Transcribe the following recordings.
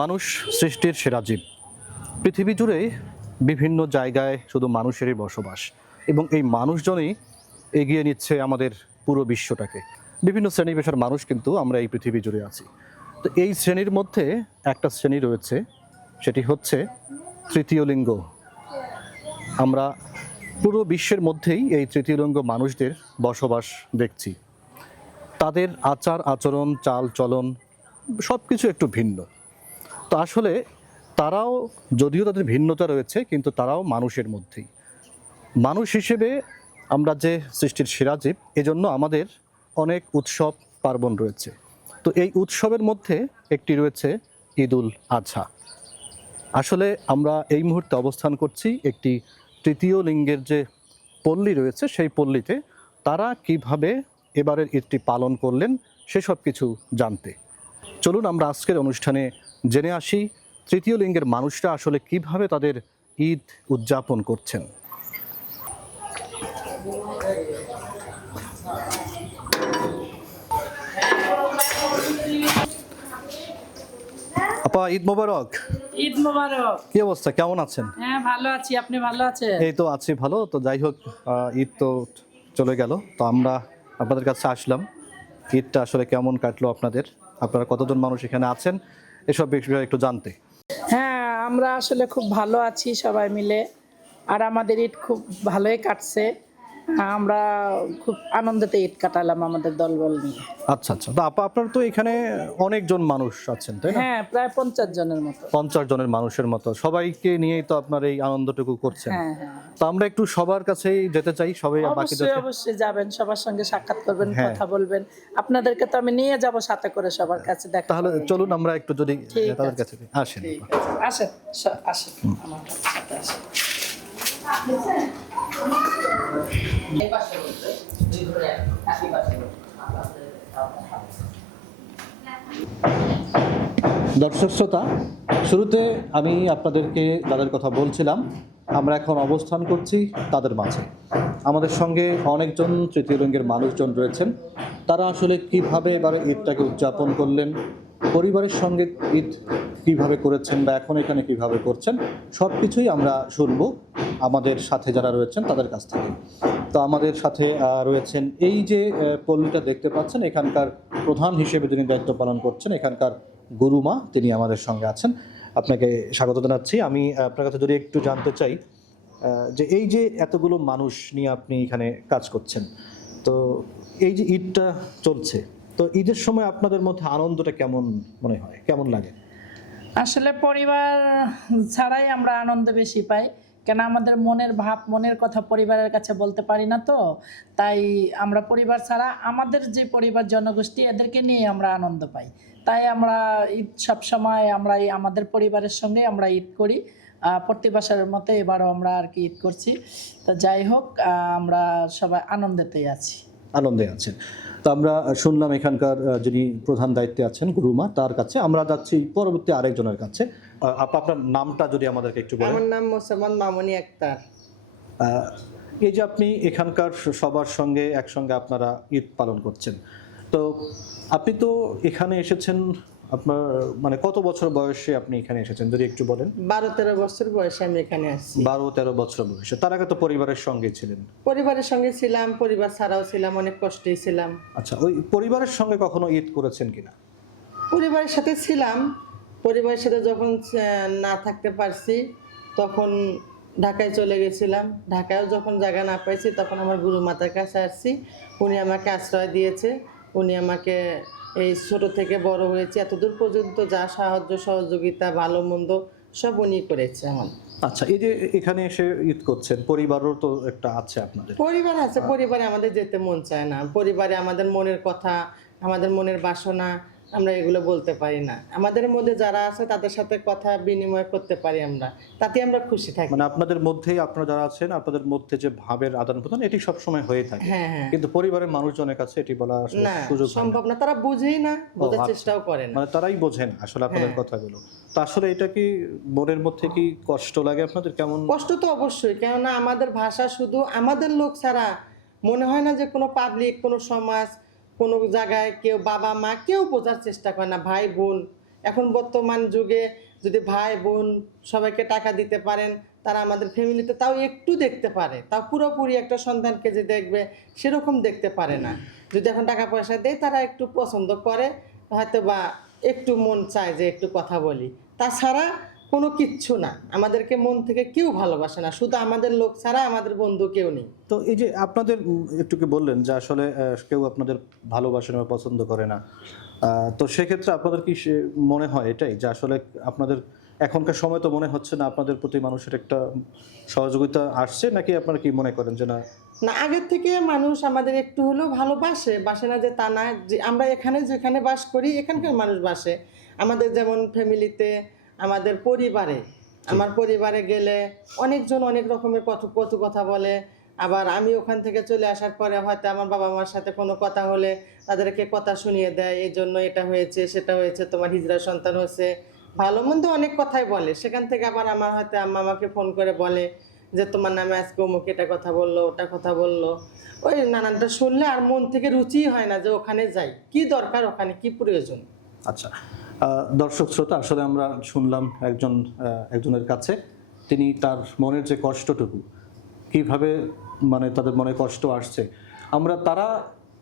মানুষ সৃষ্টির সেরা জীব। পৃথিবী জুড়ে বিভিন্ন জায়গায় শুধু মানুষেরই বসবাস এবং এই মানুষজনই এগিয়ে নিচ্ছে আমাদের পুরো বিশ্বটাকে। বিভিন্ন শ্রেণী পেশার মানুষ কিন্তু আমরা এই পৃথিবী জুড়ে আছি। তো এই শ্রেণীর মধ্যে একটা শ্রেণী রয়েছে, সেটি হচ্ছে তৃতীয় লিঙ্গ। আমরা পুরো বিশ্বের মধ্যেই এই তৃতীয় লিঙ্গ মানুষদের বসবাস দেখছি। তাদের আচার আচরণ, চাল চলন সব কিছু একটু ভিন্ন। তো আসলে তারাও, যদিও তাদের ভিন্নতা রয়েছে, কিন্তু তারাও মানুষের মধ্যেই। মানুষ হিসেবে আমরা যে সৃষ্টির সেরা জীব, এজন্য আমাদের অনেক উৎসব পার্বণ রয়েছে। তো এই উৎসবের মধ্যে একটি রয়েছে ঈদ উল আজহা। আসলে আমরা এই মুহূর্তে অবস্থান করছি একটি তৃতীয় লিঙ্গের যে পল্লী রয়েছে, সেই পল্লীতে। তারা কিভাবে এবারের ঈদটি পালন করলেন সেসব কিছু জানতে চলুন আমরা আজকের অনুষ্ঠানে জেনে আসি তৃতীয় লিঙ্গের মানুষরা আসলে কিভাবে তাদের ঈদ উদযাপন করছেন। আপা, ঈদ মোবারক। ঈদ মোবারক। কি অবস্থা, কেমন আছেন? হ্যাঁ, ভালো আছি, আপনি ভালো আছেন? এই তো আছি ভালো। তো যাই হোক, ঈদ তো চলে গেল, তো আমরা আপনাদের কাছে আসলাম। ঈদটা আসলে কেমন কাটলো আপনাদের, আপনারা কতজন মানুষ এখানে আছেন, এসব বিষয়ে একটু জানতে। হ্যাঁ, আমরা আসলে খুব ভালো আছি সবাই মিলে, আর আমাদের ঈদ খুব ভালোই কাটছে। আমরা খুব আনন্দতে ঈদ কাটালাম আমাদের দলবল নিয়ে। আচ্ছা আচ্ছা, তো আপা আপনার তো এখানে অনেকজন মানুষ আছেন, তাই না? হ্যাঁ, প্রায় 50 জনের মতো। 50 জনের মানুষের মতো সবাইকে নিয়েই তো আপনার এই আনন্দটুকু করছেন। হ্যাঁ হ্যাঁ, তো আমরা একটু সবার কাছেই যেতে চাই, সবাই বাকিদের। অবশ্যই অবশ্যই যাবেন, সবার সঙ্গে সাক্ষাৎ করবেন, হ্যাঁ। কথা বলবেন। আপনাদেরকে তো আমি নিয়ে যাব সাথে করে সবার কাছে দেখা। তাহলে চলুন আমরা একটু যদি ঠিক তাদের আছে। কাছে আসেন। ঠিক আছে, আসেন আসেন আমার সাথে আসেন। দর্শক শ্রোতা, শুরুতে আমি আপনাদেরকে যাদের কথা বলছিলাম, আমরা এখন অবস্থান করছি তাদের মাঝে। আমাদের সঙ্গে অনেকজন তৃতীয় লিঙ্গের মানুষজন রয়েছেন। তারা আসলে কিভাবে এবারে ঈদটাকে উদযাপন করলেন, পরিবারের সঙ্গে ঈদ কিভাবে করেছেন বা এখন এখানে কিভাবে করছেন, সব কিছুই আমরা শুনব আমাদের সাথে যারা রয়েছেন তাদের কাছ থেকে। তো আমাদের সাথে রয়েছেন এই যে পল্লীটা দেখতে পাচ্ছেন, এখানকার প্রধান হিসেবে যিনি দায়িত্ব পালন করছেন, এখানকার গুরুমা, তিনি আমাদের সঙ্গে আছেন। আপনাকে স্বাগত জানাচ্ছি। আমি আপনার কাছে যদি একটু জানতে চাই যে এই যে এতগুলো মানুষ নিয়ে আপনি এখানে কাজ করছেন, তো এই যে ঈদটা চলছে, তো ঈদের সময় আপনাদের মধ্যে আনন্দটা কেমন মনে হয়, কেমন লাগে? আসলে পরিবার ছাড়াই আমরা আনন্দ বেশি পাই, কেন আমাদের মনের ভাব, মনের কথা পরিবারের কাছে বলতে পারি না। তো তাই আমরা পরিবার ছাড়া আমাদের যে পরিবার জনগোষ্ঠী, এদেরকে নিয়ে আমরা আনন্দ পাই। তাই আমরা ঈদ সবসময় আমরা আমাদের পরিবারের সঙ্গে আমরা ঈদ করি। প্রতি বছরের মতো এবারও আমরা আর কি ঈদ করছি। তো যাই হোক, আমরা সবাই আনন্দেতেই আছি। আনন্দে আছেন। তো আমরা শুনলাম এখানকার যিনি প্রধান দায়িত্বে আছেন গুরুমা, তার কাছে। আমরা যাচ্ছি পরবর্তী আরেকজনের কাছে। আপনার নামটা যদি আমাদেরকে একটু বলেন। আমার নাম মোসাম্মদ মামুনি আক্তার। এই যে আপনি এখানকার সবার সঙ্গে একসঙ্গে আপনারা ঈদ পালন করছেন, তো আপনি তো এখানে এসেছেন, আপনার মানে কত বছর বয়সে আপনি এখানে এসেছেন যদি একটু বলেন? 12-13 বছর বয়সে আমি এখানে আসছি। 12-13 বছর বয়সে। তার আগে তো পরিবারের সঙ্গে ছিলেন। পরিবারের সঙ্গে ছিলাম, পরিবার ছাড়াও ছিলাম, অনেক কষ্টেই ছিলাম। আচ্ছা, ওই পরিবারের সঙ্গে কখনো ঈদ করেছেন কিনা? পরিবারের সাথে ছিলাম, পরিবারের সাথে যখন না থাকতে পারছি তখন ঢাকায় চলে গেছিলাম। ঢাকায়ও যখন জায়গা না পাইছি তখন আমার গুরু মাতার কাছে আসছি। উনি আমাকে আশ্রয় দিয়েছে। উনি আমাকে এই ছোট থেকে বড় হয়েছে এতদূর পর্যন্ত যা সাহায্য সহযোগিতা ভালো মন্দ সব উনি করেছে আমার। আচ্ছা, এই যে এখানে এসে ঈদ করছেন, পরিবারও তো একটা আছে আপনাদের। পরিবার আছে, পরিবারে আমাদের যেতে মন চায় না। পরিবারে আমাদের মনের কথা, আমাদের মনের বাসনা আমরা এগুলো বলতে পারি না। আমাদের মধ্যে যারা আছে তাদের সাথে কথা বিনিময় করতে পারি আমরা, তাতে আমরা খুশি থাকি। মানে আপনাদের মধ্যেই, আপনারা যারা আছেন আপনাদের মধ্যে যে ভাবের আদান প্রদান, এটি সব সময় হয়ে থাকে। হ্যাঁ হ্যাঁ, কিন্তু পরিবারের মানুষজনের কাছে এটি বলা আসলে না সুযোগ হয় না। সম্ভব না, তারা বুঝেই না, বোঝার আচ্ছা। চেষ্টাও করে না। মানে তারাই বোঝেন আসলে আপনাদের হ্যাঁ। কথাগুলো। তো আসলে এটা কি মনের মধ্যে কি কষ্ট লাগে আপনাদের, কেমন? কষ্ট তো অবশ্যই, কেননা আমাদের ভাষা শুধু আমাদের লোক ছাড়া মনে হয় না যে কোনো পাবলিক, কোনো সমাজ, কোনো জায়গায় কেউ বাবা মা কেউ বোঝার চেষ্টা করে না, ভাই বোন এখন বর্তমান যুগে যদি ভাই বোন সবাইকে টাকা দিতে পারেন, তারা আমাদের ফ্যামিলিতে তাও একটু দেখতে পারে, তাও পুরোপুরি একটা সন্তানকে যে দেখবে সেরকম দেখতে পারে না। যদি এখন টাকা পয়সা দেয় তারা একটু পছন্দ করে, হয়তো বা একটু মন চায় যে একটু কথা বলি, তাছাড়া কোনো কিচ্ছু না। আমাদেরকে মন থেকে কেউ ভালোবাসে না, শুধু আমাদের লোক ছাড়া আমাদের বন্ধু কেউ নেই। তো এই যে আপনাদের একটু কি বললেন যে আসলে কেউ আপনাদের ভালোবাসে না বা পছন্দ করে না, তো সেক্ষেত্রে আপনাদের কি মনে হয় এটাই যে আসলে আপনাদের এখনকার সময় তো মনে হচ্ছে না আপনাদের প্রতি মানুষের একটা সহযোগিতা আসছে, নাকি আপনারা কি মনে করেন যে না? না, আগের থেকে মানুষ আমাদের একটু হলেও ভালোবাসে, বাসে না যে তা না, যে আমরা এখানে যেখানে বাস করি এখানকার মানুষ বাসে। আমাদের যেমন ফ্যামিলিতে, আমাদের পরিবারে, আমার পরিবারে গেলে অনেকজন অনেক রকমের কটু কথা বলে। আবার আমি ওখান থেকে চলে আসার পরে হয়তো আমার বাবা মার সাথে কোনো কথা হলে তাদেরকে কথা শুনিয়ে দেয়, এই জন্য এটা হয়েছে সেটা হয়েছে, তোমার হিজড়া সন্তান হয়েছে, ভালো মন্দ অনেক কথাই বলে। সেখান থেকে আবার আমার হয়তো আম্মা আমাকে ফোন করে বলে যে তোমার নামে আজকে অমুক এটা কথা বললো, ওটা কথা বললো, ওই নানানটা শুনলে আর মন থেকে রুচি হয় না যে ওখানে যাই, কি দরকার, ওখানে কি প্রয়োজন। আচ্ছা, দর্শক শ্রোতা, আসলে আমরা শুনলাম একজনের কাছে, তিনি তার মনের যে কষ্টটুকু কিভাবে মানে তাদের মনে কষ্ট আসছে, আমরা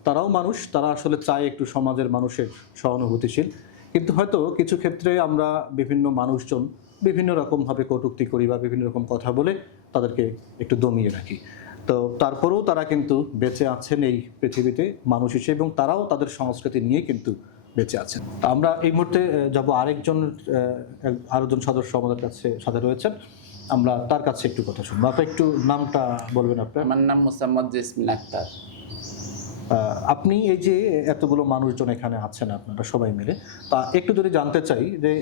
তারাও মানুষ, তারা আসলে চায় একটু সমাজের মানুষের সহানুভূতিশীল, কিন্তু হয়তো কিছু ক্ষেত্রে আমরা বিভিন্ন মানুষজন বিভিন্ন রকমভাবে কটূক্তি করি বা বিভিন্ন রকম কথা বলে তাদেরকে একটু দমিয়ে রাখি। তো তারপরেও তারা কিন্তু বেঁচে আছেন এই পৃথিবীতে মানুষ হিসেবে, এবং তারাও তাদের সংস্কৃতি নিয়ে কিন্তু বেঁচে আছেন। তো আমরা এই মুহূর্তে যাব আরেকজন সদস্য আমাদের কাছে সাথে রয়েছেন, আমরা তার কাছে একটু কথা শুনবো। আপনি একটু নামটা বলবেন আপনার? আমার নাম মোসাম্মদ জেসমিন আক্তার। আপনি এই যে এতগুলো মানুষজন এখানে আছেন আপনারা সবাই মিলে, তা একটু যদি জানতে চাই যে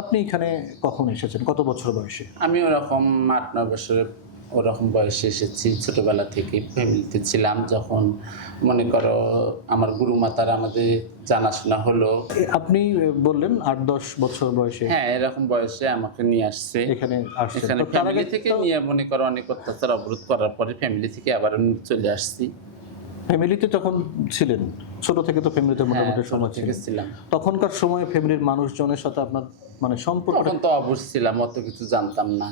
আপনি এখানে কখন এসেছেন, কত বছর বয়সে? আমি ওরকম 8-9 বছরের ওরকম বয়সে এসেছি। ছোটোবেলা থেকে ফ্যামিলিতে ছিলাম। যখন মনে করো আমার গুরু মাতার আমাদের জানাশোনা হলো, আপনি বললেন 8-10 বছর বয়সে? হ্যাঁ, এরকম বয়সে আমাকে নিয়ে আসছে এখানে আসছেন। এখানে তো তার আগে ফ্যামিলি থেকে নিয়ে মনে করো অনেক অত্যাচার অবরোধ করার পরে ফ্যামিলি থেকে আবার চলে আসছি। ফ্যামিলিতে তখন ছিলেন, ছোট থেকে তো ফ্যামিলিতে মোটামুটি সময় ছিলাম। তখনকার সময় ফ্যামিলির মানুষজনের সাথে আপনার মানে সম্পর্ক? তখন তো অবশ ছিলাম, অত কিছু জানতাম না,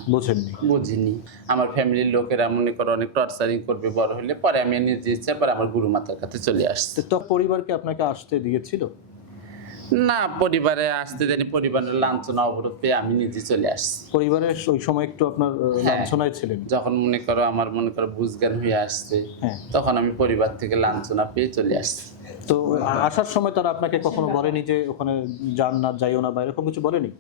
বুঝিনি। আমার ফ্যামিলির লোকেরা মনে করো অনেক টর্চারিং করবে বড় হলে, পরে আমি নিজে ইচ্ছা পরে আমার গুরু মাতার কাছে চলে আসছি। তো পরিবারকে আপনাকে আসতে দিয়েছিল? না, পরিবারে আসতে দেয়নি। পরিবারের লাঞ্ছনা অবরোধ পেয়ে আমি নিজে চলে আসছি। পরিবারের ওই সময় একটু আপনার লাঞ্ছনায় ছিলেন? যখন মনে করো আমার বুঝজ্ঞান হয়ে আসছে, তখন আমি পরিবার থেকে লাঞ্ছনা পেয়ে চলে আসছি। তো আসার সময় তারা আপনাকে কখনো বলেনি যে ওখানে যান না, যাইও না, বা এরকম কিছু বলেনি?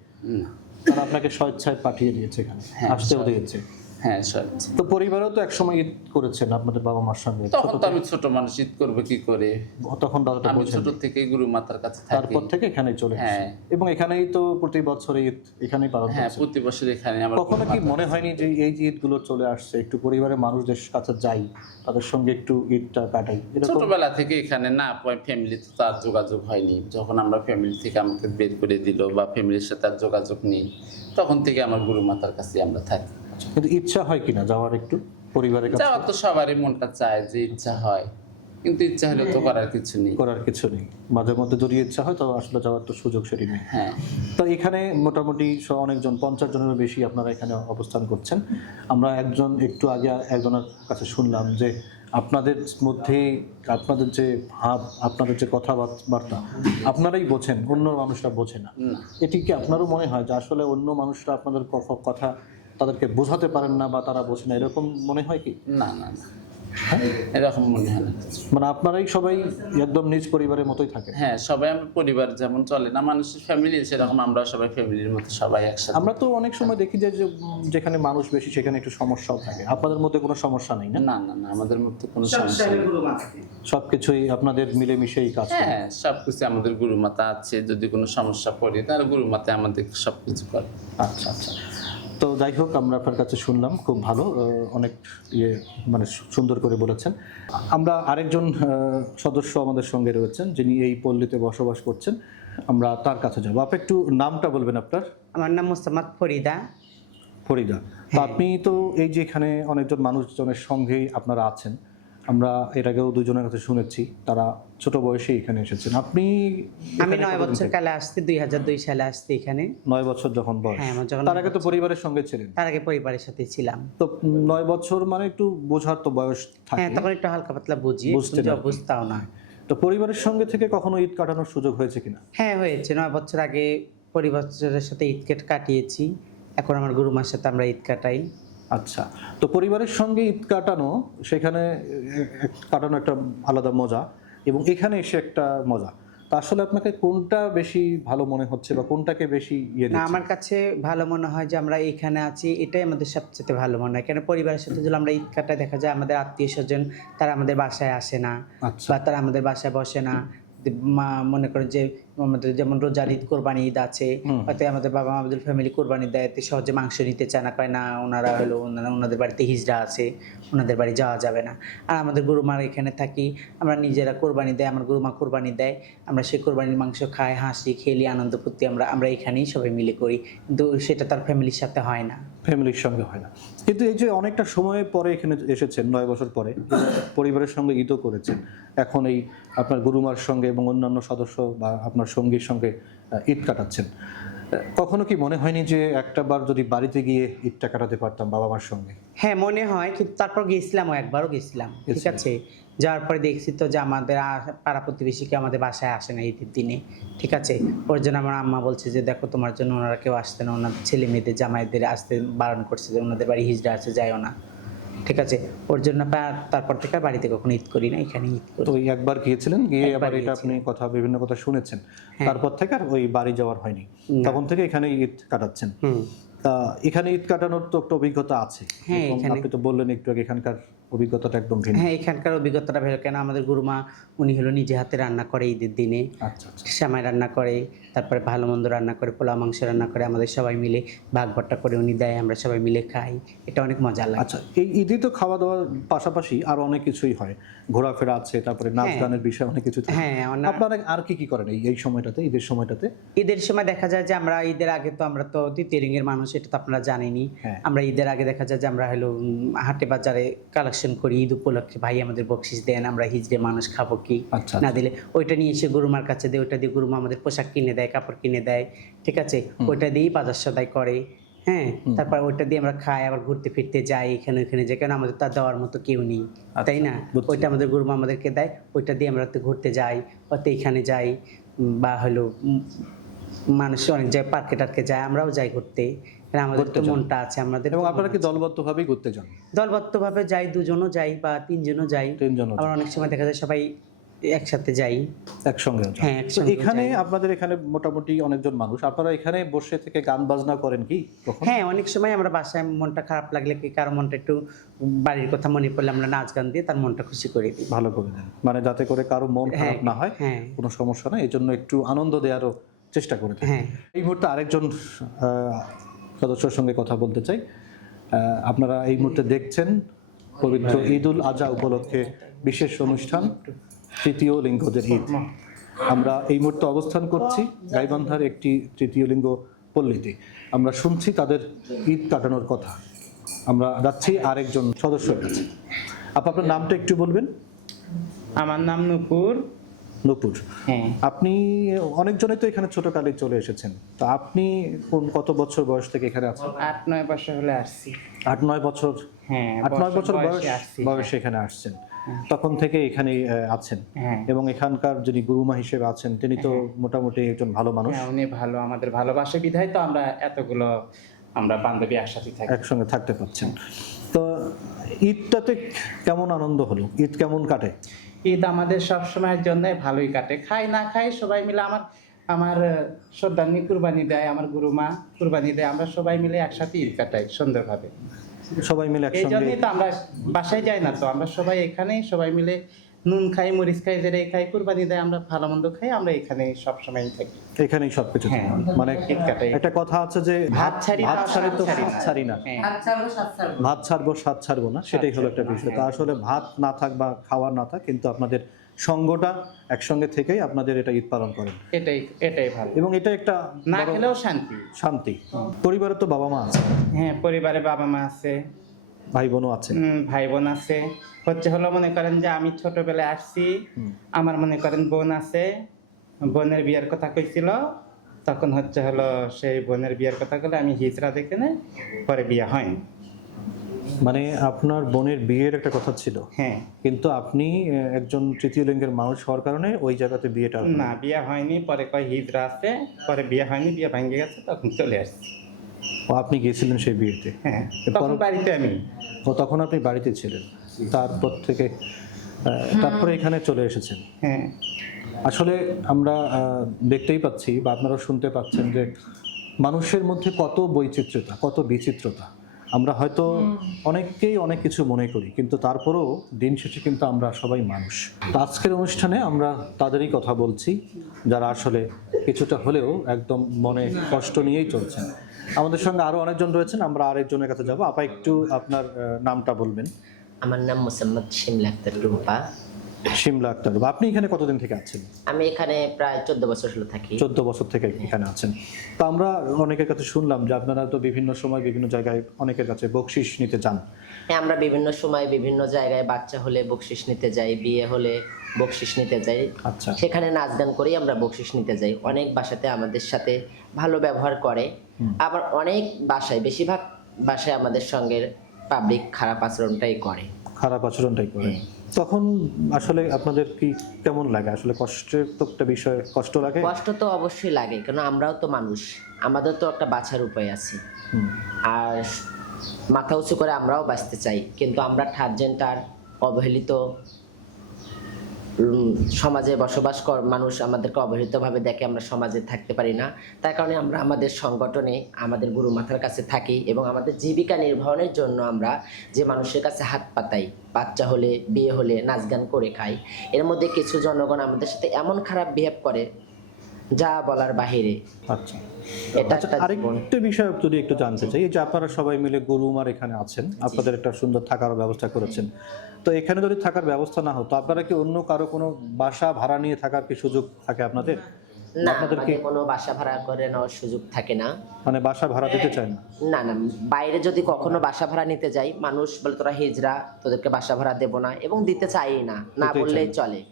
তারা আপনাকে স্বেচ্ছায় পাঠিয়ে দিয়েছে এখানে, আসতেও দিয়েছে? হ্যাঁ, সত্যি। তো পরিবারেও তো একসময় ঈদ করেছেন আপনাদের বাবা মার সঙ্গে। তখন তো আমি ছোট মানুষ, ঈদ করবো কি করে? তখন আমি ছোট থেকেই গুরু মাতার কাছে থাকি, তারপর থেকে এখানেই চলে আসেন, এবং এখানেই তো প্রতি বছর ঈদ এখানেই পালন হ্যাঁ, করছেন? প্রতি বছর এখানে। কখনো কি মনে হয়নি যে এই যে ঈদগুলো চলে আসছে, একটু পরিবারের মানুষদের কাছে যাই, তাদের সঙ্গে একটু ঈদটা কাটাই? ছোটবেলা থেকে এখানে না, ফ্যামিলিতে তো আর যোগাযোগ হয়নি। যখন আমরা ফ্যামিলি থেকে আমাকে বের করে দিল বা ফ্যামিলির সাথে আর যোগাযোগ নেই, তখন থেকে আমার গুরু মাতার কাছে আমরা থাকি। কিন্তু ইচ্ছা হয় কিনা যাওয়ার একটু পরিবারের কাছে? যাওয়ার তো সবারই মনটা চায়, যে ইচ্ছা হয়, কিন্তু ইচ্ছা হলে তো করার কিছু নেই। মাঝে মধ্যে যদি ইচ্ছা হয় তো আসলে যাওয়ার তো সুযোগ সেটি নেই। হ্যাঁ। তো এখানে মোটামুটি অনেকজন, 50 জনেরও বেশি আপনারা এখানে অবস্থান করছেন। আমরা একটু আগে একজনের কাছে শুনলাম যে আপনাদের মধ্যে আপনাদের যে ভাব, আপনাদের যে কথাবার্তা আপনারাই বোঝেন, অন্য মানুষরা বোঝে না। এটি কি আপনারও মনে হয় যে আসলে অন্য মানুষরা আপনাদের কথা তাদেরকে বোঝাতে পারেন না বা তারা বোঝে না, এরকম মনে হয় কি? না, এরকম মনে হয় না। মানে আপনারাই সবাই একদম নিজ পরিবারের মতোই থাকে? হ্যাঁ, সবাই আমার পরিবার যেমন চলে না মানুষের ফ্যামিলি, সেরকম আমরা সবাই ফ্যামিলির মতো সবাই একসাথে। আমরা তো অনেক সময় দেখি যে যেখানে মানুষ বেশি সেখানে একটু সমস্যাও থাকে, আপনাদের মধ্যে কোনো সমস্যা নেই? না, আমাদের মধ্যে কোনো সমস্যা নেই। সবকিছুই আপনাদের মিলেমিশেই কাজ করে? হ্যাঁ, সবকিছু আমাদের গুরু মাতা আছে, যদি কোনো সমস্যা পড়ে তাহলে গুরু মাতা আমাদের সবকিছু করে। আচ্ছা। তো যাই হোক, আমরা আপনার কাছে শুনলাম, খুব ভালো, অনেক মানে সুন্দর করে বলেছেন। আমরা আরেকজন সদস্য আমাদের সঙ্গে রয়েছেন, যিনি এই পল্লীতে বসবাস করছেন, আমরা তার কাছে যাবো। আপনি একটু নামটা বলবেন আপনার? আমার নাম মোসাম্মদ ফরিদা। তো আপনি তো এই যে এখানে অনেকজন মানুষজনের সঙ্গেই আপনারা আছেন, আমরা এর আগেও দুজনের কাছে শুনেছি তারা ছোট বয়সে এখানে এসেছেন। আপনি আমি এখানে 9 কতদিন বছর থেকে? কালে আসছি, 2002 সালে আসছি এখানে। 9 বছর যখন বয়স, হ্যাঁ, আমার যখন তার 9 আগে তো বছর। পরিবারের সঙ্গে ছিলেন। তার আগে পরিবারের সাথে ছিলাম। তো 9 বছর মানে একটু বোঝার তো বয়স থাকে। হ্যাঁ, তখন একটু হালকা পাতলা বুঝি, বুঝতেন আর কি। বুঝতাও না। তো পরিবারের সঙ্গে থেকে কখনো ঈদ কাটানোর সুযোগ হয়েছে কিনা? হ্যাঁ, হয়েছে। 9 বছর আগে পরিবারের সাথে ঈদ কাটিয়েছি। এখন আমার গুরুমার সাথে আমরা ঈদ কাটাই। আচ্ছা, তো পরিবারের সঙ্গে ঈদ কাটানো, সেখানে কাটানো একটা আলাদা মজা, এবং এখানে এসে একটা মজা। তা আসলে আপনাকে কোনটা বেশি ভালো মনে হচ্ছে বা কোনটাকে বেশি না, দিচ্ছে? আমার কাছে ভালো মনে হয় যে আমরা এখানে আছি, এটাই আমাদের সবচেয়ে ভালো মনে হয়। কেন পরিবারের সাথে যদি আমরা ঈদ কাটাই, দেখা যায় আমাদের আত্মীয় স্বজন তারা আমাদের বাসায় আসে না, আচ্ছা। বা তারা আমাদের বাসায় বসে না। মা মনে করেন যে আমাদের যেমন রোজার ঈদ, কোরবানি ঈদ আছে, হয়তো আমাদের বাবা আমাদের ফ্যামিলি কোরবানি দেয়, তো সহজে মাংস নিতে চায় না, কয় না ওনারা হলো ওনাদের বাড়িতে হিজড়া আছে, ওনাদের বাড়ি যাওয়া যাবে না। আর আমাদের গরুমার এখানে থাকি, আমরা নিজেরা কোরবানি দেয়, আমার গরুমা কোরবানি দেয়, আমরা সেই কোরবানির মাংস খাই, হাসি খেলি, আনন্দ ফুর্তি আমরা এখানেই সবাই মিলে করি। কিন্তু সেটা তার ফ্যামিলির সাথে হয় না। ফ্যামিলির সঙ্গে হয় না। কিন্তু এই যে অনেকটা সময় পরে এখানে এসেছেন, 9 বছর পরে পরিবারের সঙ্গে ঈদও করেছেন, এখন এই আপনার গুরুমার সঙ্গে এবং অন্যান্য সদস্য বা আপনার সঙ্গীর সঙ্গে ঈদ কাটাচ্ছেন, কখনো কি মনে হয়নি যে একটা বার যদি বাড়িতে গিয়ে ঈদটা কাটাতে পারতাম বাবা মার সঙ্গে? হ্যাঁ, মনে হয়, কিন্তু তারপর গেছিলামও, একবারও গেছিলাম, ঠিক আছে। যাওয়ার পরে দেখছি তো যে আমাদের পাড়া প্রতিবেশীকে আমাদের বাসায় আসে না ঈদের দিনে, ঠিক আছে। ওর জন্য আমার আম্মা বলছে যে দেখো তোমার জন্য ওনারা কেউ আসতে না, ওনাদের ছেলে মেয়েদের জামাইদের আসতে বারণ করছে, যে ওনাদের বাড়ি হিজড়া আছে, যাইও না, ঠিক আছে। ওর জন্য তারপর থেকে আর বাড়িতে কখনো ঈদ করি না, এখানে ঈদ করি। তো ওই একবার গিয়েছিলেন, গিয়ে একবার আবার এটা আপনি বিভিন্ন কথা শুনেছেন, তারপর থেকে আর ওই বাড়ি যাওয়ার হয়নি, তখন থেকে এখানে ঈদ কাটাচ্ছেন। তা এখানে ঈদ কাটানোর তো একটা অভিজ্ঞতা আছে, হ্যাঁ, এবং এখানে- আপনি তো বললেন একটু আগে এখানকার অভিজ্ঞতাটা একদম ভিন্ন। হ্যাঁ, এখানকার অভিজ্ঞতাটা ভালো। কেন আমাদের গুরুমা উনি হলো নিজে হাতে রান্না করে ঈদের দিনে, আচ্ছা আচ্ছা। সেমাই রান্না করে, তারপরে ভালো মন্দ রান্না করে, পোলা মাংস রান্না করে, আমাদের সবাই মিলে ভাগ বট্টা করে উনি দেয়, আমরা সবাই মিলে খাই, এটা অনেক মজা লাগে। আচ্ছা, এই ঈদে তো খাওয়া দাওয়ার পাশাপাশি আরো অনেক কিছুই হয়, ঘোরাফেরা আছে, তারপরে নাচ হ্যাঁ। গানের বিষয় অনেক কিছু থাকে। হ্যাঁ, আপনারা আর কি কি করেন এই সময়টাতে, ঈদের সময়টাতে? ঈদের সময় দেখা যায় যে আমরা ঈদের আগে তো আমরা তো তৃতীয় রিংয়ের মানুষ, এটা তো আপনারা জানেনই। হ্যাঁ। আমরা ঈদের আগে দেখা যায় যে আমরা হলো হাটে বাজারে কালেকশন করি, ঈদ উপলক্ষে ভাই আমাদের বকশিস দেন, আমরা হিজড়ে মানুষ খাবো কি আচ্ছা, না দিলে ওইটা নিয়ে এসে গুরুমার কাছে দেয়, ওইটা দিয়ে গুরুমা আমাদের পোশাক কিনে দেয়, কাপড় কিনে দেয়, ঠিক আছে। ওইটা দিয়েই বাজার সদাই করে, হ্যাঁ। তারপর ওইটা দিয়ে আমরা খাই, আবার ঘুরতে ফিরতে যাই, এখানে ওইখানে যাই, কেন আমাদের তার দেওয়ার মতো কেউ নেই, তাই না। বুঝছি। ওইটা আমাদের গুরুমা আমাদেরকে দেয়, ওইটা দিয়ে আমরা তো ঘুরতে যাই, হয়তো এখানে যাই, বা হলো মানুষ অনেক জায়গায় পার্কে টার্কে যায়, আমরাও যাই ঘুরতে, কারণ আমাদের তো মনটা আছে আমাদের। এবং আপনারা কি দলবদ্ধভাবেই ঘুরতে যান? দলবদ্ধভাবে যাই, দুজনও যাই বা তিনজনও যাই, তিনজনও আবার অনেক সময় দেখা যায় সবাই একসাথে যাই। একসঙ্গে যান? হ্যাঁ, তো একসঙ্গে এখানে যাই। আপনাদের এখানে মোটামুটি অনেকজন মানুষ, আপনারা এখানে বসে থেকে গান বাজনা করেন কি কখন? হ্যাঁ, অনেক সময় আমরা বাসায় মনটা খারাপ লাগলে কি কারো মনটা একটু বাড়ির কথা মনে পড়লে আমরা নাচ গান দিয়ে তার মনটা খুশি করে দিই। ভালো করে দেন, মানে যাতে করে কারো মন খারাপ না হয়, হ্যাঁ। কোনো সমস্যা নাই, এই জন্য একটু আনন্দ দেওয়ারও চেষ্টা করে থাকি। হ্যাঁ। এই মুহূর্তে আরেকজন সদস্যের সঙ্গে কথা বলতে চাই। আপনারা এই মুহূর্তে দেখছেন পবিত্র ঈদ উল আজহা উপলক্ষে বিশেষ অনুষ্ঠান তৃতীয় লিঙ্গদের ঈদ। আমরা এই মুহূর্তে অবস্থান করছি গাইবান্ধার একটি তৃতীয় লিঙ্গ পল্লীতে। আমরা শুনছি তাদের ঈদ কাটানোর কথা। আমরা যাচ্ছি আরেকজন সদস্যের কাছে। আপনার নামটা একটু বলবেন? আমার নাম নূপুর। নূপুর, হ্যাঁ, আপনি অনেকজনই তো এখানে ছোটকালে চলে এসেছেন, তো আপনি কত বছর বয়স থেকে এখানে আছেন? 8-9 বছর হলে আসছি। 8-9 বছর? হ্যাঁ, 8-9 বছর বয়সে আসছি। বয়সে এখানে আসছেন, তখন থেকে এখানে আছেন। হ্যাঁ। এবং এখানকার যিনি গুরুমা হিসেবে আছেন তিনি তো মোটামুটি একজন ভালো মানুষ, হ্যাঁ, উনি ভালো, আমাদের ভালোবাসে বিধায় তো আমরা এতগুলো আমরা বান্ধবী একসাথে থাকি। একসঙ্গে থাকতে পারছেন। তো ঈদটাতে কেমন আনন্দ হলো, ঈদ কেমন কাটে? ঈদ আমাদের সব সময়ের জন্য ভালোই কাটে, খাই না খাই সবাই মিলে। আমার শ্রদ্ধান্নি কুরবানি দেয়, আমার গুরুমা কুরবানি দেয়, আমরা সবাই মিলে একসাথে ঈদ কাটাই সুন্দরভাবে। সবাই মিলে এই একসঙ্গে? জন্যই তো আমরা বাসায় যাই না, তো আমরা সবাই এখানেই সবাই মিলে নুন খাই, মরিচ খাই, জেরে খাই, কুরবানি দেয়, আমরা ভালো মন্দ খাই, আমরা এখানে সব সময় থাকি। এখানেই সবকিছু হ্যাঁ, মানে ঈদ কাটাই। একটা কথা আছে যে ভাত ছাড়ি ভাত তাও ছাড়ি তো স্বাদ ছাড়ি স্বাদ না। ছাড়ি না, হ্যাঁ, ভাত ছাড়বো স্বাদ ছাড়বো না, সেটাই হলো একটা বিষয়। তা আসলে ভাত না থাক বা খাওয়া না থাক, কিন্তু আপনাদের সঙ্গটা একসঙ্গে থেকেই আপনাদের এটা ঈদ পালন করেন, এটাই ভালো। এবং এটা একটা না বড় খেলেও শান্তি। শান্তি। পরিবারে তো বাবা মা আছে? হ্যাঁ, পরিবারে বাবা মা আছে, ভাই বোনও আছে? ভাই বোন আছে, হচ্ছে হলো মনে করেন যে আমি ছোটবেলায় আসছি, আমার মনে করেন বোন আছে, বোনের বিয়ের কথা কইছিল, তখন হচ্ছে হলো সেই বোনের বিয়ের কথা বলে আমি হিজরা দেখে নে, পরে বিয়ে হয়নি। মানে আপনার বোনের বিয়ের একটা কথা ছিল, হ্যাঁ। কিন্তু আপনি একজন তৃতীয় লিঙ্গের মানুষ হওয়ার কারণে ওই জায়গাতে বিয়েটা হয়নি। না, বিয়ে হয়নি, পরে কয় হিজরা আছে, পরে বিয়ে হয়নি, বিয়ে ভেঙে গেছে, তখন চলে আসছি। ও, আপনি গিয়েছিলেন সেই বিয়েতে? হ্যাঁ, তখন বাড়িতে আমি। ও, তখন আপনি বাড়িতে ছিলেন, তারপর থেকে তারপরে এখানে চলে এসেছেন। হ্যাঁ। আসলে আমরা দেখতেই পাচ্ছি বা আপনারা শুনতে পাচ্ছেন যে মানুষের মধ্যে কত বৈচিত্র্যতা, কত বিচিত্রতা। আমরা হয়তো অনেককেই অনেক কিছু মনে করি, কিন্তু তারপরেও দিন শেষে কিন্তু আমরা সবাই মানুষ। তো আজকের অনুষ্ঠানে আমরা তাদেরই কথা বলছি যারা আসলে কিছুটা হলেও একদম মনে কষ্ট নিয়েই চলছেন। আমাদের সঙ্গে আরো অনেকজন রয়েছেন, আমরা আরেকজনের কাছে যাব। আপা, একটু আপনার নামটা বলবেন? আমার নাম মোসাম্মদ শিমলা আক্তার রুম্পা। শিমলা আক্তার। আপনি এখানে কতদিন থেকে আছেন? আমি এখানে প্রায় 14 বছর হলো থাকি। 14 বছর থেকে এখানে আছেন। তো আমরা অনেকের কাছে শুনলাম যে আপনারা তো বিভিন্ন সময় বিভিন্ন জায়গায় অনেকের কাছে বকশিশ নিতে যান। হ্যাঁ, আমরা বিভিন্ন সময় বিভিন্ন জায়গায় বাচ্চা হলে বকশিশ নিতে যাই, বিয়ে হলে বকশিশ নিতে যাই। আচ্ছা। সেখানে নাচ গান করেই আমরা বকশিশ নিতে যাই। অনেক বাসাতে আমাদের সাথে ভালো ব্যবহার করে, আবার অনেক বাসায়, বেশিরভাগ বাসায় আমাদের সঙ্গে পাবলিক খারাপ আচরণটাই করে। খারাপ আচরণটাই করে। তখন আসলে আপনাদের কি কেমন লাগে? আসলে কষ্টের তো একটা বিষয়, কষ্ট লাগে। কষ্ট তো অবশ্যই লাগে, কারণ আমরাও তো মানুষ, আমাদের তো একটা বাঁচার উপায় আছে। আর মাথা উঁচু করে আমরাও বাঁচতে চাই, কিন্তু আমরা থার্ড জেন্ডার অবহেলিত সমাজে বসবাস মানুষ আমাদেরকে অবহেলিতভাবে দেখে, আমরা সমাজে থাকতে পারি না। তার কারণে আমরা আমাদের সংগঠনে আমাদের গুরু মাথার কাছে থাকি এবং আমাদের জীবিকা নির্বাহের জন্য আমরা যে মানুষের কাছে হাত পাতাই, বাচ্চা হলে বিয়ে হলে নাচ গান করে খাই। এর মধ্যে কিছু জনগণ আমাদের সাথে এমন খারাপ বিহেভ করে যা বলার বাহিরে। আচ্ছা, এটা আচ্ছা, আরেকটা বিষয় যদি একটু জানতে চাই, এই যে আপনারা সবাই মিলে গুরুমার এখানে আছেন, আপনাদের একটা সুন্দর থাকার ব্যবস্থা করেছেন, তো এখানে যদি থাকার ব্যবস্থা না হতো, আপনারা কি অন্য কারো কোনো বাসা ভাড়া নিয়ে থাকার কি সুযোগ থাকে আপনাদের? না, আপনাদের কি আমাদের কোনো বাসা ভাড়া করে নেওয়ার সুযোগ থাকে না। মানে বাসা ভাড়া দিতে চায় না? না না, বাইরে যদি কখনো বাসা ভাড়া নিতে যাই, মানুষ বলে তোরা হিজড়া, তোদেরকে বাসা ভাড়া দেবো না, এবং দিতে চাই না, না বললেই চলে।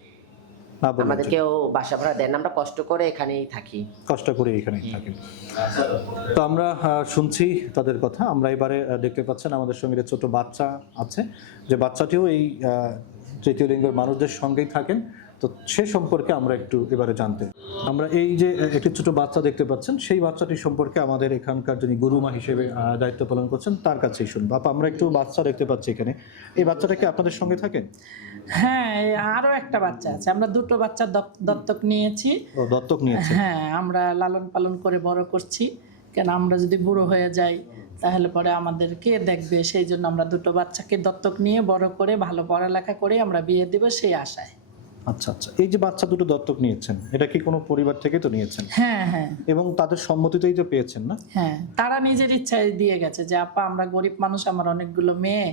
না বললে আমাদেরকেও বাসা ভাড়া দেন না, আমরা কষ্ট করে এখানেই থাকি। কষ্ট করে এখানেই থাকেন। তো আমরা শুনছি তাদের কথা। আমরা এবারে দেখতে পাচ্ছেন আমাদের সঙ্গে যে ছোট বাচ্চা আছে, যে বাচ্চাটিও এই তৃতীয় লিঙ্গের মানুষদের সঙ্গেই থাকেন। তো সে সম্পর্কে আমরা একটু এবারে জানতে, আমরা এই যে একটি ছোট বাচ্চা দেখতে পাচ্ছেন, সেই বাচ্চাটি সম্পর্কে আমাদের এখানকার যিনি গুরুমা হিসেবে দায়িত্ব পালন করছেন তার কাছেই শুনবো। আপা, আমরা একটু বাচ্চা দেখতে পাচ্ছি এখানে, এই বাচ্চাটা কি আপনাদের সঙ্গে থাকেন? হ্যাঁ, আরো একটা বাচ্চা আছে। আমরা দুটো বাচ্চা দত্তক নিয়েছি। ও, দত্তক নিয়েছে? হ্যাঁ, আমরা লালন পালন করে বড় করছি, কেন আমরা যদি বুড়ো হয়ে যাই তাহলে পরে আমাদের কে দেখবে, সেই জন্য আমরা দুটো বাচ্চাকে দত্তক নিয়ে বড় করে ভালো পড়ালেখা করে আমরা বিয়ে দেব সেই আশায়। আচ্ছা আচ্ছা, এই যে বাচ্চা দুটো দত্তক নিয়েছেন, এটা কি কোনো পরিবার থেকে তো নিয়েছেন? হ্যাঁ হ্যাঁ এবং তাদের সম্মতিতেই তো পেয়েছেন না? হ্যাঁ, তারা নিজের ইচ্ছায় দিয়ে গেছে যে আপা আমরা গরিব মানুষ, আমার অনেকগুলো মেয়ে,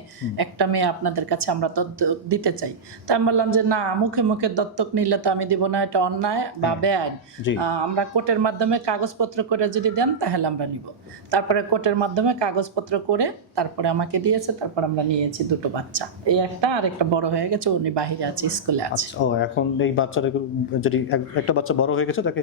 একটা মেয়ে আপনাদের কাছে আমরা দত্তক দিতে চাই। তো আমি বললাম যে না, মুখে মুখে দত্তক নিলে তো আমি দিব না, এটা অন্যায় বা বেআইন। জি। আমরা কোর্টের মাধ্যমে কাগজপত্র করে যদি দেন তাহলে আমরা নিব। তারপরে কোর্টের মাধ্যমে কাগজপত্র করে তারপরে আমাকে দিয়েছে, তারপর আমরা নিয়েছি দুটো বাচ্চা। এই একটা, আর একটা বড় হয়ে গেছে, উনি বাহিরে আছে, স্কুলে আছে। ও, এখন এই বাচ্চাটা যদি একটা বাচ্চা বড় হয়ে গেছে তাকে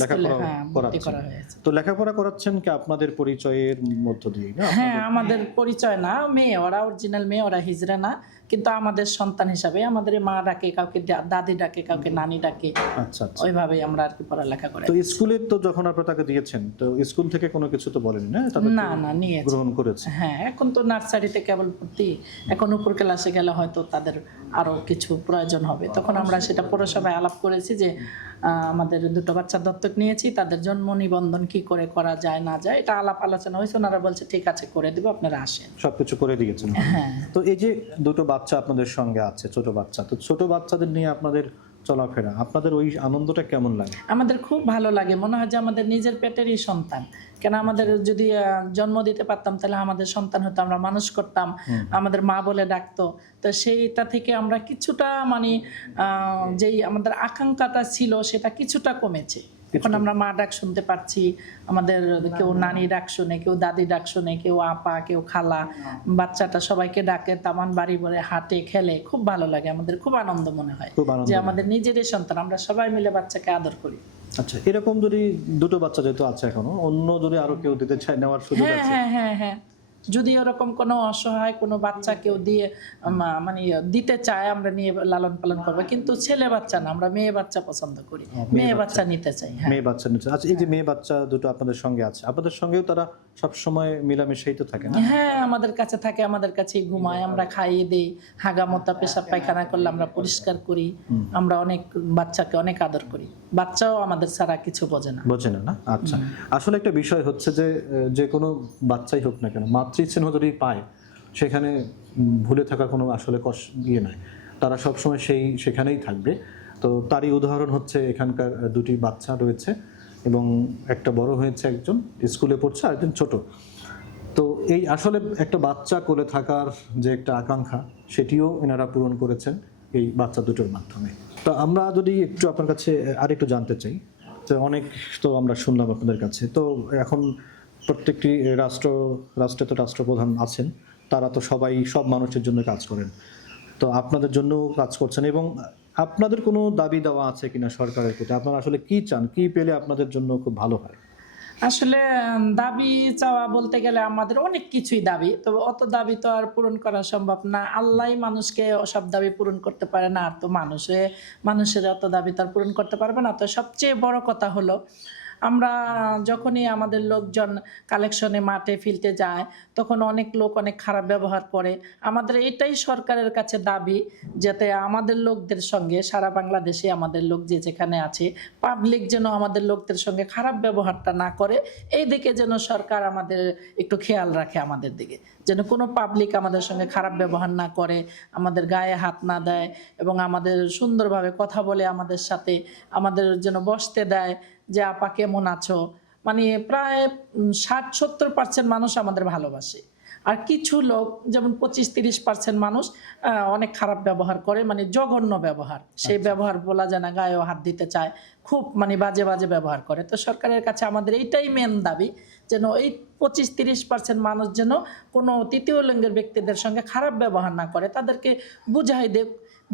স্কুলে লেখাপড়া ভর্তি করাচ্ছেন? করা হয়েছে। তো লেখাপড়া করাচ্ছেন কি আপনাদের পরিচয়ের মধ্য দিয়ে না? হ্যাঁ, আমাদের পরিচয় না, মেয়ে ওরা, অরিজিনাল মেয়ে, ওরা হিজড়া না, কিন্তু আমাদের সন্তান হিসাবে আমাদের মা ডাকে, কাউকে দাদি ডাকে, কাউকে নানি ডাকে। আচ্ছা আচ্ছা, ওইভাবেই আমরা আর কি পড়ালেখা করে। তো স্কুলে তো যখন আপনারা তাকে দিয়েছেন, তো স্কুল থেকে কোনো কিছু তো বলেনি না? তাদের না না, নিয়েছে। গ্রহণ করেছে? হ্যাঁ, এখন তো নার্সারিতে কেবল ভর্তি, এখন উপর ক্লাসে গেলে হয়তো তাদের আরো কিছু প্রয়োজন হবে, তখন আমরা সেটা পৌরসভায় আলাপ করেছি যে আমাদের দুটো বাচ্চা দত্তক নিয়েছি, তাদের জন্ম নিবন্ধন কি করে করা যায় না যায়, এটা আলাপ আলোচনা হয়েছে। ওনারা বলছে ঠিক আছে, করে দিব, আপনারা আসেন। সবকিছু করে দিয়েছেন? হ্যাঁ। তো এই যে দুটো বাচ্চা আপনাদের সঙ্গে আছে, ছোট বাচ্চা, তো ছোট বাচ্চাদের নিয়ে আপনাদের চলাফেরা, আপনাদের ওই আনন্দটা কেমন লাগে? আমাদের খুব ভালো লাগে, মনে হয় যে আমাদের নিজের পেটেরই সন্তান। কেন আমাদের যদি জন্ম দিতে পারতাম তাহলে আমাদের সন্তান হতো, আমরা মানুষ করতাম, আমাদের মা বলে ডাকতো। তো সেইটা থেকে আমরা কিছুটা মানে যেই আমাদের আকাঙ্ক্ষাটা ছিল সেটা কিছুটা কমেছে। এখন আমরা মা ডাক শুনতে পাচ্ছি, আমাদের কেউ নানি ডাক শুনে, কেউ দাদি ডাক শুনে, কেউ আপা, কেউ খালা, বাচ্চাটা সবাইকে ডাকে, তামান বাড়ি ভরে হাঁটে খেলে, খুব ভালো লাগে, আমাদের খুব আনন্দ মনে হয় খুব আনন্দ যে লাগে। আমাদের নিজেরই সন্তান, আমরা সবাই মিলে বাচ্চাকে আদর করি। আচ্ছা, এরকম যদি দুটো বাচ্চা যেহেতু আছে এখনো, অন্য যদি আরো কেউ দিতে চায়, নেওয়ার সুযোগ হ্যাঁ আছে? হ্যাঁ হ্যাঁ হ্যাঁ, যদি ওরকম কোনো অসহায় কোনো বাচ্চা কেউ দিয়ে মানে দিতে চায়, আমরা নিয়ে লালন পালন করবো, কিন্তু ছেলে বাচ্চা না, আমরা মেয়ে বাচ্চা পছন্দ করি, মেয়ে বাচ্চা নিতে চাই। হ্যাঁ মেয়ে বাচ্চা নিচ্ছে। আচ্ছা, এই যে মেয়ে বাচ্চা দুটো আপনাদের সঙ্গে আছে, আপনাদের সঙ্গেও তারা সব সময় মিলামিশাই তো থাকে না? হ্যাঁ, আমাদের কাছে থাকে, আমাদের কাছেই ঘুমায়, আমরা খাইয়ে দিই, হাগামোতা পেশাব পায়খানা করলে আমরা পরিষ্কার করি, আমরা অনেক বাচ্চাকে অনেক আদর করি, বাচ্চাও আমাদের ছাড়া কিছু বোঝে না। বোঝে না, না? আচ্ছা, আসলে একটা বিষয় হচ্ছে যে যে কোনো বাচ্চাই হোক না কেন, মাতৃস্নেহ যদি পায়, সেখানে ভুলে থাকা কোনো আসলে ইয়ে নয়, তারা সবসময় সেখানেই থাকবে। তো তারই উদাহরণ হচ্ছে এখানকার দুটি বাচ্চা রয়েছে, এবং একটা বড় হয়েছে, একজন স্কুলে পড়ছে আর একজন ছোট। তো এই আসলে একটা বাচ্চা কোলে থাকার যে একটা আকাঙ্ক্ষা, সেটিও এনারা পূরণ করেছেন এই বাচ্চা দুটোর মাধ্যমে। তো আমরা যদি একটু আপনার কাছে আরেকটু জানতে চাই, তো অনেক তো আমরা শুনলাম আপনাদের কাছে, তো এখন প্রত্যেকটি রাষ্ট্রে তো রাষ্ট্রপ্রধান আছেন, তারা তো সব মানুষের জন্য কাজ করেন, তো আপনাদের জন্য কাজ করছেন, এবং আপনাদের কোনো দাবি দেওয়া আছে কিনা সরকারের প্রতি? আপনারা আসলে কি চান, কি পেলে আপনাদের জন্য খুব ভালো হয়? আসলে দাবি চাওয়া বলতে গেলে আমাদের অনেক কিছুই দাবি, তবে অত দাবি তো আর পূরণ করা সম্ভব না, আল্লাহ মানুষকে সব দাবি পূরণ করতে পারে না, আর তো মানুষের অত দাবি তো আর পূরণ করতে পারবে না। তো সবচেয়ে বড় কথা হলো, আমরা যখনই আমাদের লোকজন কালেকশনে মাঠে ফিল্ডে যায়, তখন অনেক লোক অনেক খারাপ ব্যবহার করে। আমাদের এটাই সরকারের কাছে দাবি, যাতে আমাদের লোকদের সঙ্গে, সারা বাংলাদেশে আমাদের লোক যে যেখানে আছে, পাবলিক যেন আমাদের লোকদের সঙ্গে খারাপ ব্যবহারটা না করে, এই দিকে যেন সরকার আমাদের একটু খেয়াল রাখে, আমাদের দিকে যেন কোনো পাবলিক আমাদের সঙ্গে খারাপ ব্যবহার না করে, আমাদের গায়ে হাত না দেয়, এবং আমাদের সুন্দরভাবে কথা বলে আমাদের সাথে, আমাদের যেন বসতে দেয়, যে আপা কেমন আছো, মানে প্রায় 60-70% মানুষ আমাদের ভালোবাসে। আর কিছু লোক যেমন 25-30% মানুষ অনেক খারাপ ব্যবহার করে, মানে জঘন্য ব্যবহার, সেই ব্যবহার বলা যায় না, গায়েও হাত দিতে চায়, খুব মানে বাজে বাজে ব্যবহার করে। তো সরকারের কাছে আমাদের এইটাই মেন দাবি, যেন এই 25-30% মানুষ যেন কোনো তৃতীয় লিঙ্গের ব্যক্তিদের সঙ্গে খারাপ ব্যবহার না করে, তাদেরকে বুঝাই দেব,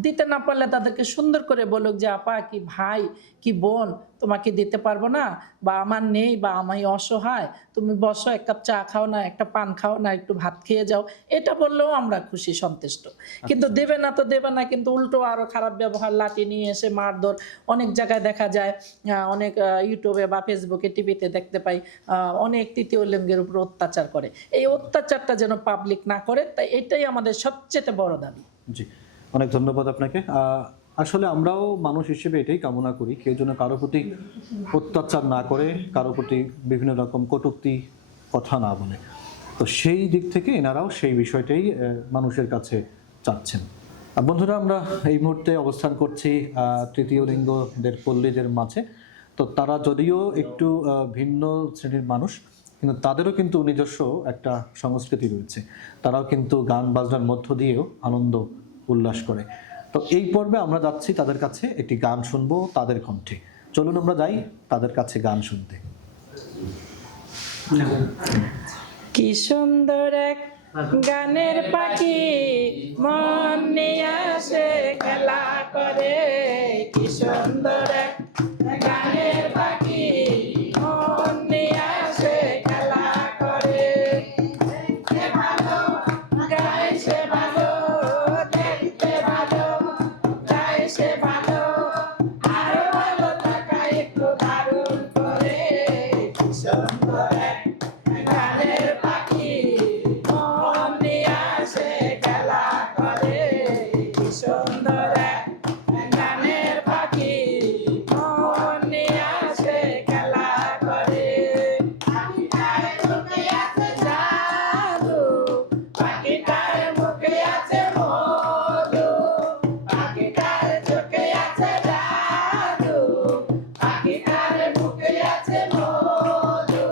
দিতে না পারলে তাদেরকে সুন্দর করে বলুক যে আপা কি ভাই কি বোন তোমাকে দিতে পারবো না, বা আমার নেই, বা আমি অসহায়, তুমি বসো, এক কাপ চা খাও না, একটা পান খাও না, একটু ভাত খেয়ে যাও, এটা বললেও আমরা খুশি সন্তুষ্ট। কিন্তু দেবে না তো দেবে না, কিন্তু উল্টো আরো খারাপ ব্যবহার, লাঠি নিয়ে এসে মারধর, অনেক জায়গায় দেখা যায়, অনেক ইউটিউবে বা ফেসবুকে টিভিতে দেখতে পাই, অনেক তৃতীয় লিঙ্গের উপর অত্যাচার করে। এই অত্যাচারটা যেন পাবলিক না করে, তাই এটাই আমাদের সবচেয়ে বড় দাবি। জি, অনেক ধন্যবাদ আপনাকে। আসলে আমরাও মানুষ হিসেবে এটাই কামনা করি, কেউ যেন কারো প্রতি অত্যাচার না করে, কারো প্রতি বিভিন্ন রকম কটূক্তি কথা না বলে। তো সেই দিক থেকে এনারাও সেই বিষয়টাই মানুষের কাছে চাচ্ছেন। বন্ধুরা, আমরা এই মুহূর্তে অবস্থান করছি তৃতীয় লিঙ্গদের পল্লীদের মাঝে। তো তারা যদিও একটু ভিন্ন শ্রেণীর মানুষ, কিন্তু তাদেরও কিন্তু নিজস্ব একটা সংস্কৃতি রয়েছে, তারাও কিন্তু গান বাজনার মধ্য দিয়েও আনন্দ উল্লাস করে। তো এই পর্বে আমরা যাচ্ছি তাদের কাছে, একটি গান শুনবো তাদের কণ্ঠে। চলুন আমরা যাই তাদের কাছে গান শুনতে। কি সুন্দর এক গানের পাখি মন নিয়ে আসে খেলা করে, কি সুন্দর এক গানের পাখি মন নিয়ে আসে খেলা করে, দেখতে ভালো গায় সে ভালো, দেখতে ভালো গায় সে ভালো, আরো ভালো থাকা একটু দারুণ করে, কি সুন্দর এক গানের পাখি মন নিয়ে আসে খেলা করে, কি সুন্দর এক গানের পাখি মন নিয়ে আসে খেলা করে। পাখিটার মুখে আছে জাদু, পাখিটার মুখে আছে মধু, পাখিটার চোখে আছে জাদু, পাখিটার মুখে আছে মধু,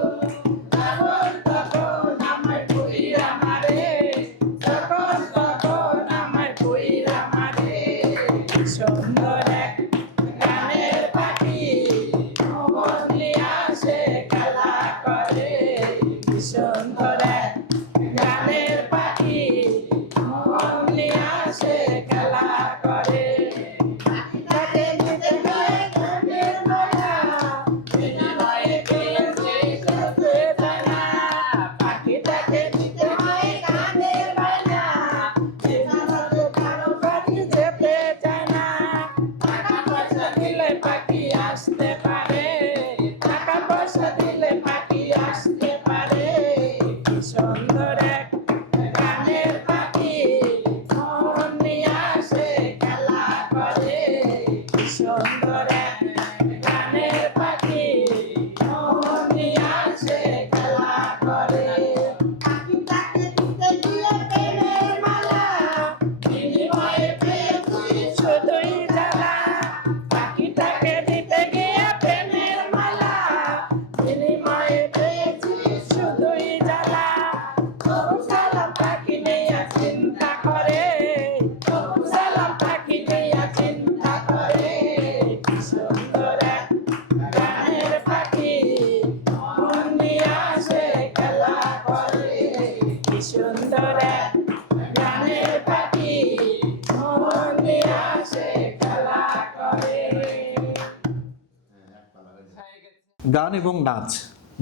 গান এবং নাচ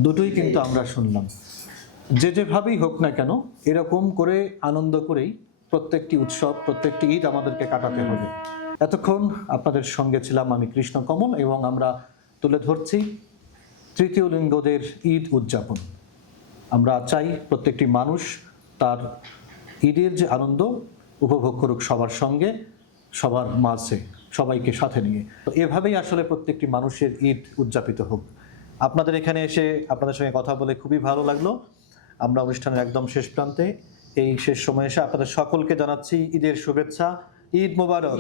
দুটোই কিন্তু আমরা শুনলাম। যে যেভাবেই হোক না কেন এরকম করে আনন্দ করেই প্রত্যেকটি উৎসব, প্রত্যেকটি ঈদ আমাদেরকে কাটাতে হবে। এতক্ষণ আপনাদের সঙ্গে ছিলাম আমি কৃষ্ণ কমল, এবং আমরা তুলে ধরছি তৃতীয় লিঙ্গদের ঈদ উদযাপন। আমরা চাই প্রত্যেকটি মানুষ তার ঈদের যে আনন্দ উপভোগ করুক সবার সঙ্গে, সবার মাঝে, সবাইকে সাথে নিয়ে। তো এভাবেই আসলে প্রত্যেকটি মানুষের ঈদ উদযাপিত হোক। আপনাদের এখানে এসে আপনাদের সঙ্গে কথা বলে খুবই ভালো লাগলো। আমরা অনুষ্ঠানের একদম শেষ প্রান্তে, এই শেষ সময়ে এসে আপনাদের সকলকে জানাচ্ছি ঈদের শুভেচ্ছা। ঈদ মোবারক।